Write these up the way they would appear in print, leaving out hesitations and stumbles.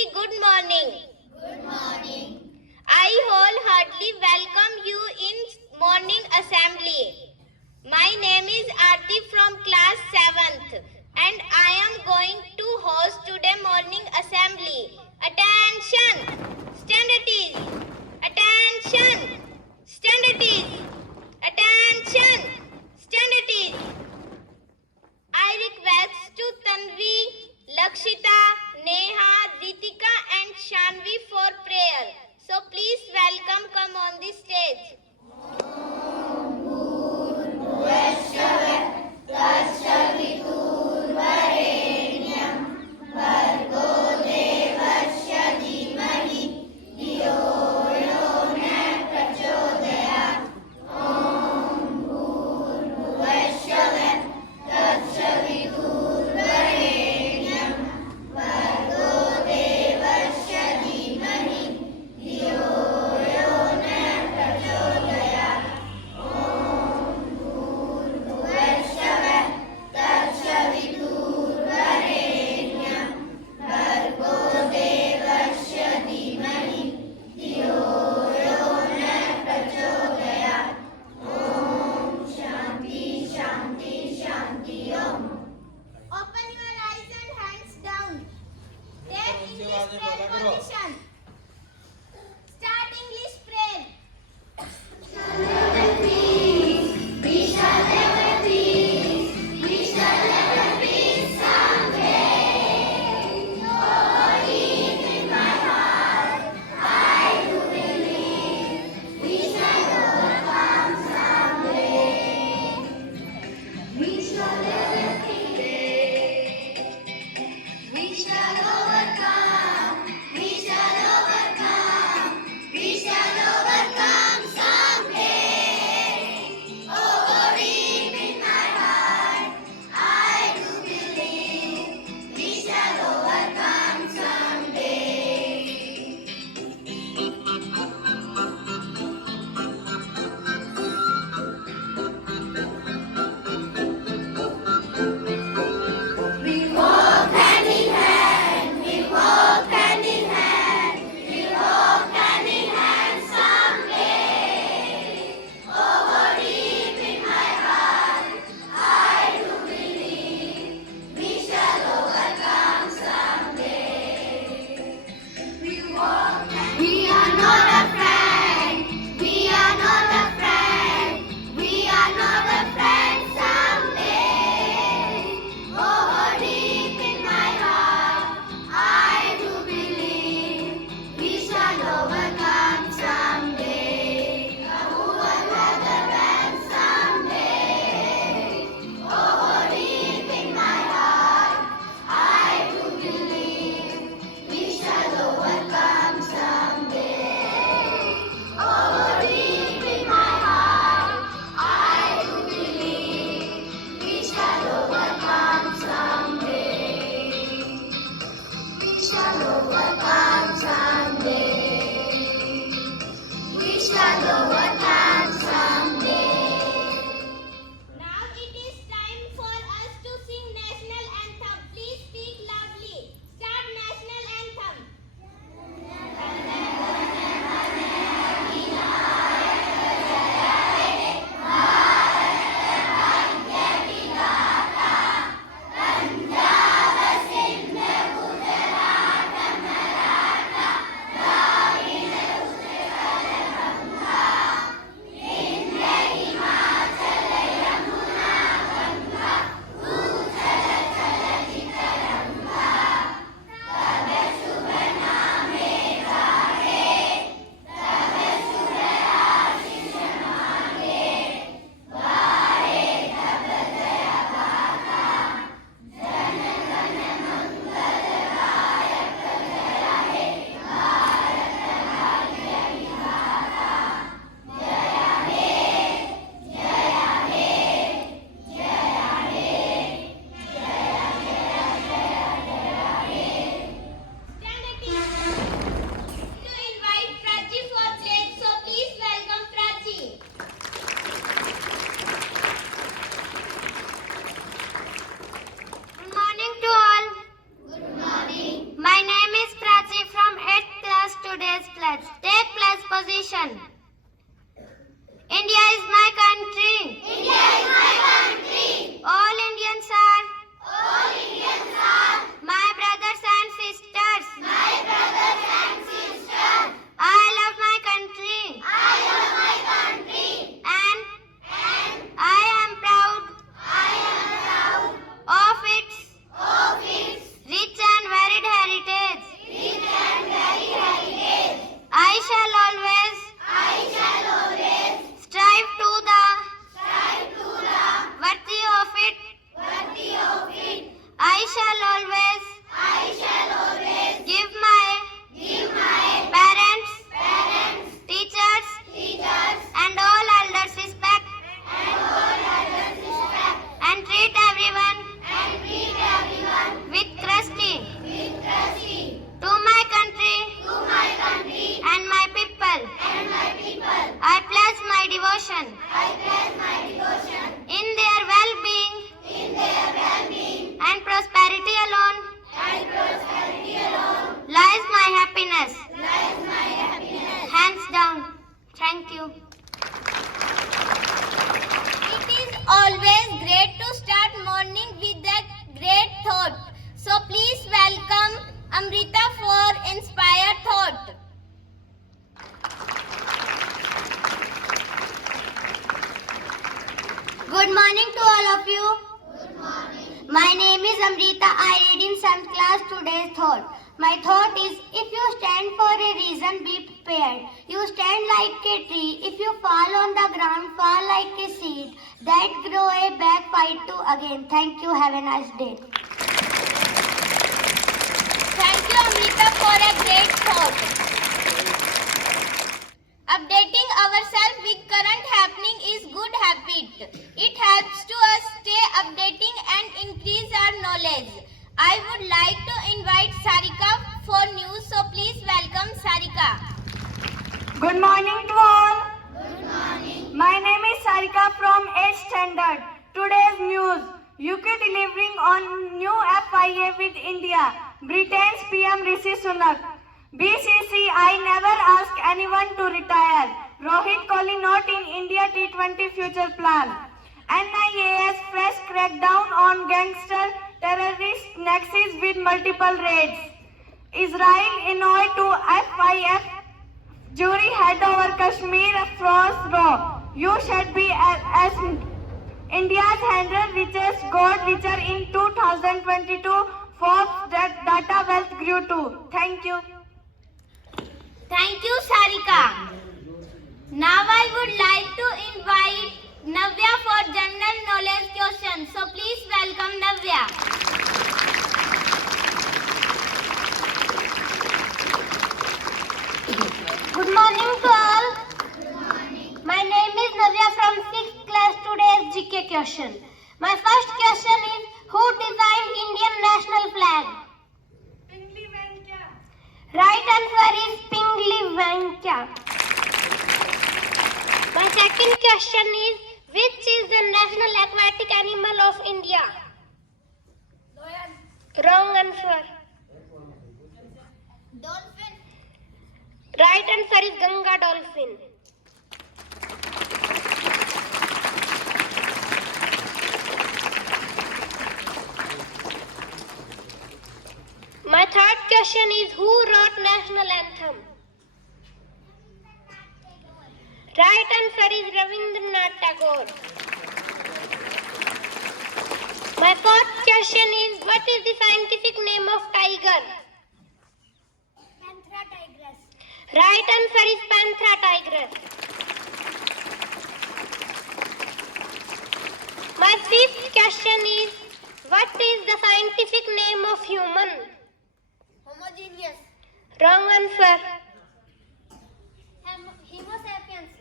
very good morning. Good morning. I wholeheartedly welcome you in morning assembly. My name is Aarti from class 7th and I am going to host today morning assembly. Attention! Stand at ease. Attention! Stand at ease. Attention! Stand at ease. I request to Tanvi, Lakshita, Neha, Ritika and Shanvi for prayer. So please welcome, come on the stage. Open your eyes and hands down. Take English prayer position. Start English prayer. We are not afraid. We are not afraid. We are not afraid someday. Oh, deep in my heart, I do believe we shall overcome someday. Overcome someday. Oh, deep in my heart, I do believe we shall overcome someday. Oh, deep in my heart, I do believe we shall overcome someday. We shall overcome someday. We shall overcome someday. Now it is time for us to sing national anthem. Please speak loudly. Start national anthem. happiness. Hands down. Thank you. It is always great to start morning with a great thought. So please welcome Amrita for inspired thought. Good morning to all of you. Good morning. My name is Amrita. I read in 7th class today's thought. My thought is, if you stand for a reason, be prepared. You stand like a tree. If you fall on the ground, fall like a seed. That grow a back, fight to again. Thank you. Have a nice day. Thank you, Amrita, for a great thought. Updating ourselves with current happening is good habit. It helps to us stay updating and increase our knowledge. I would like to invite Sarika for news, so please welcome Sarika. Good morning to all. Good morning. My name is Sarika from 8th standard. Today's news. UK delivering on new FIA with India. Britain's PM Rishi Sunak. BCCI never ask anyone to retire. Rohit Kohli not in India T20 future plan. NIA's fresh crackdown on gangster terrorist nexus with multiple raids. Israel annoyed to FIF jury head over Kashmir froze raw. You should be as India's 100 richest gold richer in 2022. Forbes data wealth grew too. Thank you. Thank you, Sarika. Now I would like to invite Navya for general knowledge questions. So please welcome Navya. Good morning to all. Good morning. My name is Navya from 6th class. Today's GK question. My first question is, who designed Indian national flag? Pingali Venkaya. Right answer is Pingali Venkaya. My second question is, which is the national aquatic animal of India? Wrong answer. Dolphin. Right answer is Ganga dolphin. My third question is, who wrote national anthem? Right answer is Rabindranath Tagore. My fourth question is, what is the scientific name of tiger? Panthera tigris. Right answer is Panthera tigris. My fifth question is, what is the scientific name of human? Homogeneous. Wrong answer. Homo sapiens.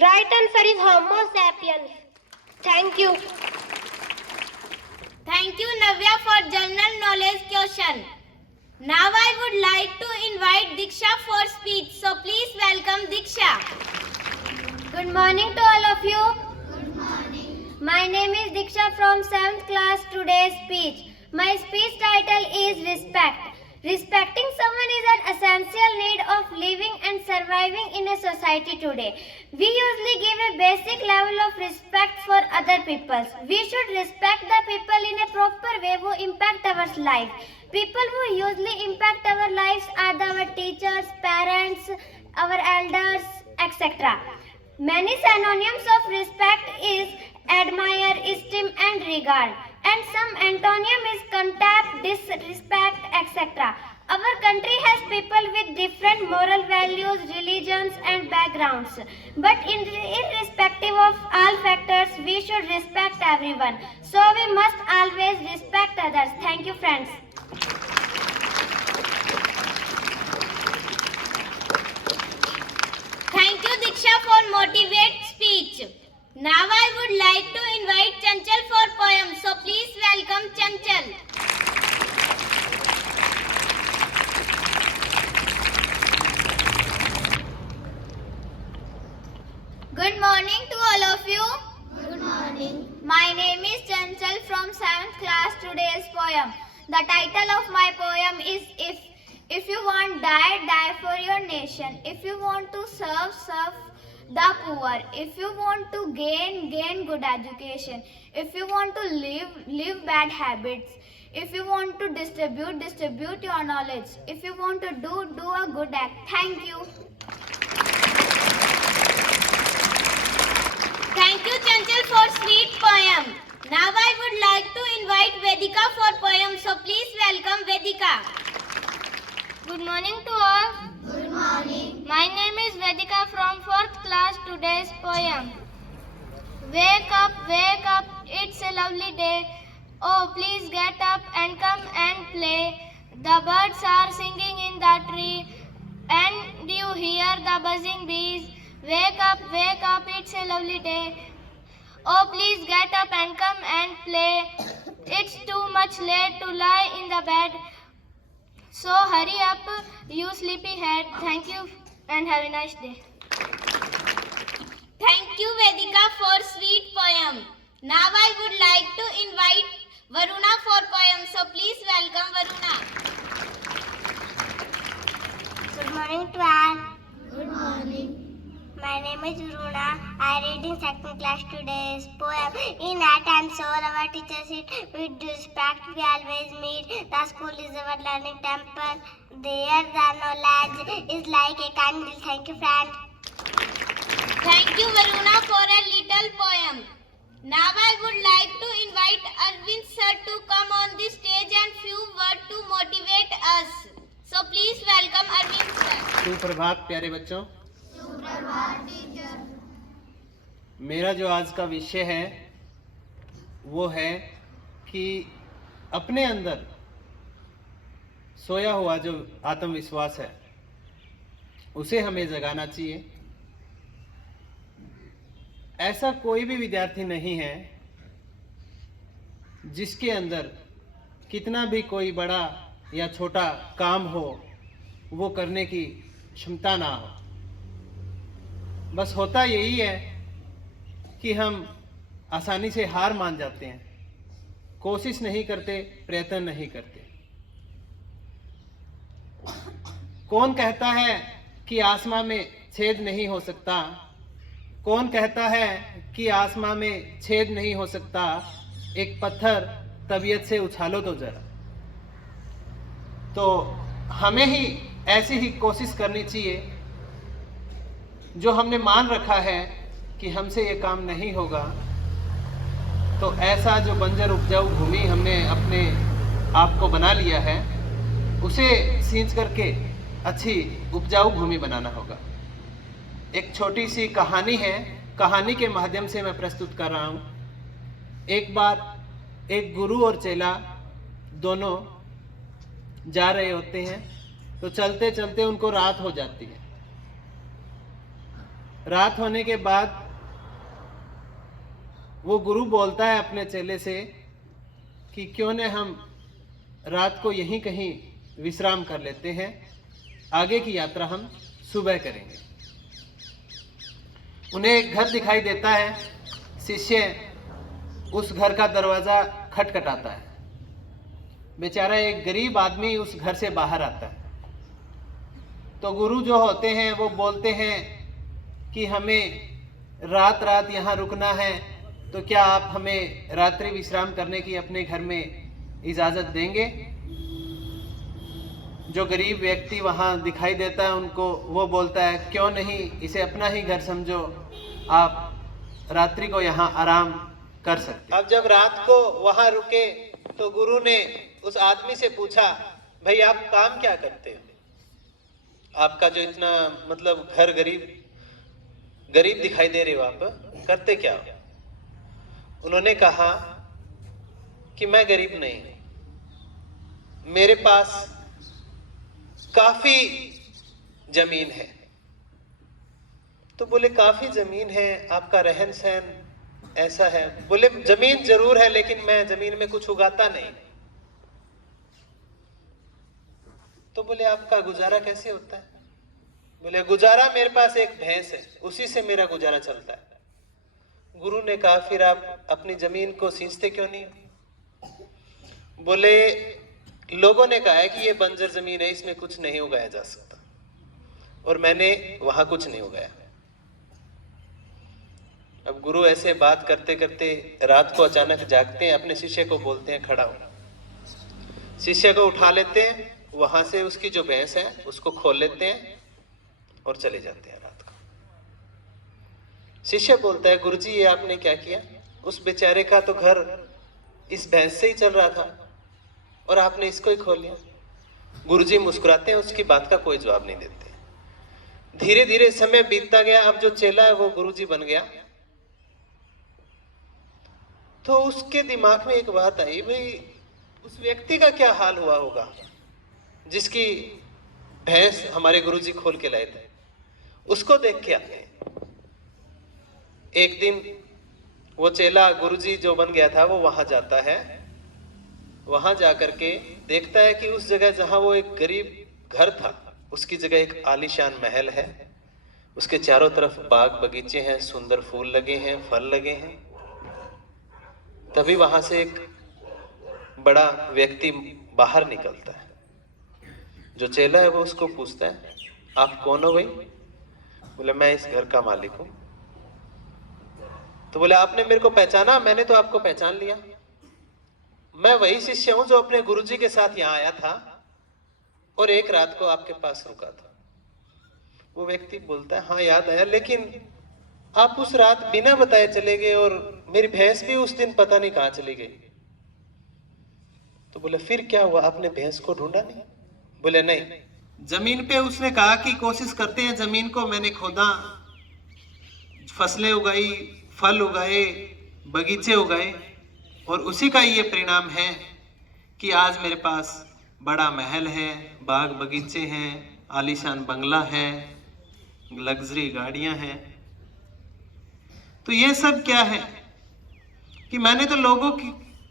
Right answer is Homo sapiens. Thank you. Thank you, Navya, for general knowledge question. Now I would like to invite Diksha for speech. So please welcome Diksha. Good morning to all of you. Good morning. My name is Diksha from 7th class. Today's speech. My speech title is Respect. Respecting someone is an essential need of living and surviving in a society today. We usually give a basic level of respect for other people. We should respect the people in a proper way who impact our life. People who usually impact our lives are our teachers, parents, our elders, etc. Many synonyms of respect is admire, esteem and regard. And some antonym is contempt, disrespect, etc. Our country has people with different moral values, religions and backgrounds. But irrespective of all factors, we should respect everyone. So we must always respect others. Thank you, friends. Thank you, Diksha, for motivate speech. Now I would like to invite Chanchal for poem. So please welcome Chanchal. Good morning to all of you. Good morning. My name is Chanchal from 7th class. Today's poem. The title If you want die, die for your nation. If you want to serve, serve the poor. If you want to gain, gain good education. If you want to live, live bad habits. If you want to distribute, distribute your knowledge. If you want to do, do a good act. Thank you. Thank you, Chanchal, for sweet poem. Now I would like to invite Vedika for poem. So please welcome Vedika. Good morning to all. Good morning. My name is Vedika from 4th class. Today's poem. Wake up, it's a lovely day. Oh, please get up and come and play. The birds are singing in the tree, and do you hear the buzzing bees? Wake up, it's a lovely day. Oh, please get up and come and play. It's too much late to lie in the bed. So hurry up, you sleepyhead. Thank you and have a nice day. Thank you, Vedika, for sweet poem. Now I would like to invite Varuna for poem. So please welcome Varuna. Good morning to all. Good morning. My name is Varuna. I read in 2nd class today's poem. In that time, so our teachers sit with respect. We always meet. The school is our learning temple. There the knowledge is like a candle. Thank you, friend. Thank you, Varuna, for a little poem. Now I would like to invite Arvind sir to come on the stage and few words to motivate us. So please welcome Arvind sir. सुप्रभात प्यारे बच्चों। मेरा जो आज का विषय है वो है कि अपने अंदर सोया हुआ जो आत्मविश्वास है उसे हमें जगाना चाहिए। ऐसा कोई भी विद्यार्थी नहीं है जिसके अंदर कितना भी कोई बड़ा या छोटा काम हो वो करने की क्षमता ना हो। बस होता यही है कि हम आसानी से हार मान जाते हैं, कोशिश नहीं करते, प्रयत्न नहीं करते। कौन कहता है कि आसमां में छेद नहीं हो सकता? कौन कहता है कि आसमां में छेद नहीं हो सकता? एक पत्थर तबीयत से उछालो तो जरा। तो हमें ही ऐसी ही कोशिश करनी चाहिए। जो हमने मान रखा है कि हमसे ये काम नहीं होगा, तो ऐसा जो बंजर उपजाऊ भूमि हमने अपने आप को बना लिया है उसे सींच करके अच्छी उपजाऊ भूमि बनाना होगा। एक छोटी सी कहानी है, कहानी के माध्यम से मैं प्रस्तुत कर रहा हूँ। एक बार एक गुरु और चेला दोनों जा रहे होते हैं, तो चलते चलते उनको रात हो जाती है। रात होने के बाद वो गुरु बोलता है अपने चेले से कि क्यों न हम रात को यहीं कहीं विश्राम कर लेते हैं, आगे की यात्रा हम सुबह करेंगे। उन्हें एक घर दिखाई देता है। शिष्य उस घर का दरवाजा खटखटाता है। बेचारा एक गरीब आदमी उस घर से बाहर आता है। तो गुरु जो होते हैं वो बोलते हैं कि हमें रात रात यहाँ रुकना है, तो क्या आप हमें रात्रि विश्राम करने की अपने घर में इजाज़त देंगे? जो गरीब व्यक्ति वहाँ दिखाई देता है उनको वो बोलता है क्यों नहीं, इसे अपना ही घर समझो, आप रात्रि को यहाँ आराम कर सकते। अब जब रात को वहाँ रुके तो गुरु ने उस आदमी से पूछा, भाई आप काम क्या करते हो? आपका जो इतना मतलब घर गरीब दिखाई दे रहे हो, आप करते क्या हो? उन्होंने कहा कि मैं गरीब नहीं हूं, मेरे पास काफी जमीन है। तो बोले काफी जमीन है, आपका रहन सहन ऐसा है? बोले जमीन जरूर है लेकिन मैं जमीन में कुछ उगाता नहीं। तो बोले आपका गुजारा कैसे होता है? बोले गुजारा मेरे पास एक भैंस है, उसी से मेरा गुजारा चलता है। गुरु ने कहा फिर आप अपनी जमीन को सींचते क्यों नहीं? बोले लोगों ने कहा है कि ये बंजर जमीन है, इसमें कुछ नहीं उगाया जा सकता, और मैंने वहां कुछ नहीं उगाया। अब गुरु ऐसे बात करते करते रात को अचानक जागते हैं, अपने शिष्य को बोलते हैं खड़ा हो। शिष्य को उठा लेते हैं, वहां से उसकी जो भैंस है उसको खोल लेते हैं और चले जाते हैं रात को। शिष्य बोलता है गुरुजी ये आपने क्या किया? उस बेचारे का तो घर इस भैंस से ही चल रहा था और आपने इसको ही खोल लिया। गुरुजी मुस्कुराते हैं, उसकी बात का कोई जवाब नहीं देते। धीरे धीरे समय बीतता गया। अब जो चेला है वो गुरुजी बन गया। तो उसके दिमाग में एक बात आई, भाई उस व्यक्ति का क्या हाल हुआ होगा जिसकी भैंस हमारे गुरुजी खोल के लाए थे। उसको देख के आते हैं। एक दिन वो चेला गुरुजी जो बन गया था वो वहां जाता है। वहां जाकर के देखता है कि उस जगह जहां वो एक गरीब घर था उसकी जगह एक आलीशान महल है। उसके चारों तरफ बाग बगीचे हैं, सुंदर फूल लगे हैं, फल लगे हैं। तभी वहां से एक बड़ा व्यक्ति बाहर निकलता है। जो चेला है वो उसको पूछता है आप कौन हो भाई? बोले मैं इस घर का मालिक हूं। तो बोले आपने मेरे को पहचाना? मैंने तो आपको पहचान लिया। मैं वही शिष्य हूं जो अपने गुरुजी के साथ यहां आया था और एक रात को आपके पास रुका था। वो व्यक्ति बोलता है हाँ याद आया, लेकिन आप उस रात बिना बताए चले गए और मेरी भैंस भी उस दिन पता नहीं कहां चली गई। तो बोले फिर क्या हुआ, आपने भैंस को ढूंढा नहीं? बोले नहीं। जमीन पे उसने कहा कि कोशिश करते हैं, जमीन को मैंने खोदा, फसलें उगाई, फल उगाए, बगीचे उगाए, और उसी का ये परिणाम है कि आज मेरे पास बड़ा महल है, बाग बगीचे हैं, आलीशान बंगला है, लग्जरी गाड़ियां हैं। तो ये सब क्या है कि मैंने तो लोगों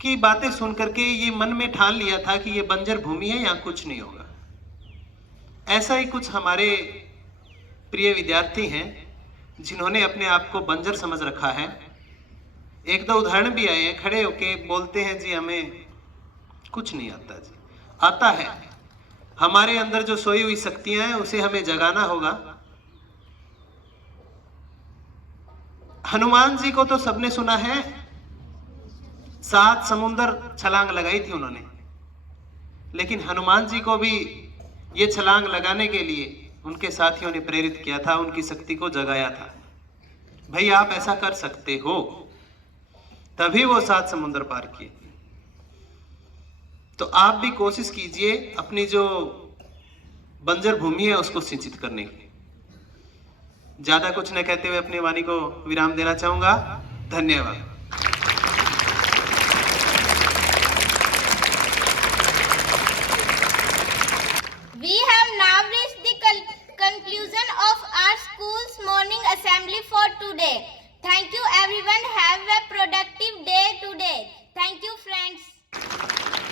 की बातें सुन करके ये मन में ठान लिया था कि ये बंजर भूमि है, यहाँ कुछ नहीं होगा। ऐसा ही कुछ हमारे प्रिय विद्यार्थी हैं जिन्होंने अपने आप को बंजर समझ रखा है। एक दो उदाहरण भी आए हैं, खड़े होके बोलते हैं जी हमें कुछ नहीं आता। जी आता है। हमारे अंदर जो सोई हुई शक्तियां हैं उसे हमें जगाना होगा। हनुमान जी को तो सबने सुना है, 7 समुंदर छलांग लगाई थी उन्होंने, लेकिन हनुमान जी को भी ये छलांग लगाने के लिए उनके साथियों ने प्रेरित किया था, उनकी शक्ति को जगाया था। भाई आप ऐसा कर सकते हो, तभी वो 7 समुंदर पार किए। तो आप भी कोशिश कीजिए अपनी जो बंजर भूमि है उसको सिंचित करने की। ज्यादा कुछ न कहते हुए अपनी वाणी को विराम देना चाहूंगा। धन्यवाद। We have now reached the conclusion of our school's morning assembly for today. Thank you everyone. Have a productive day today. Thank you friends.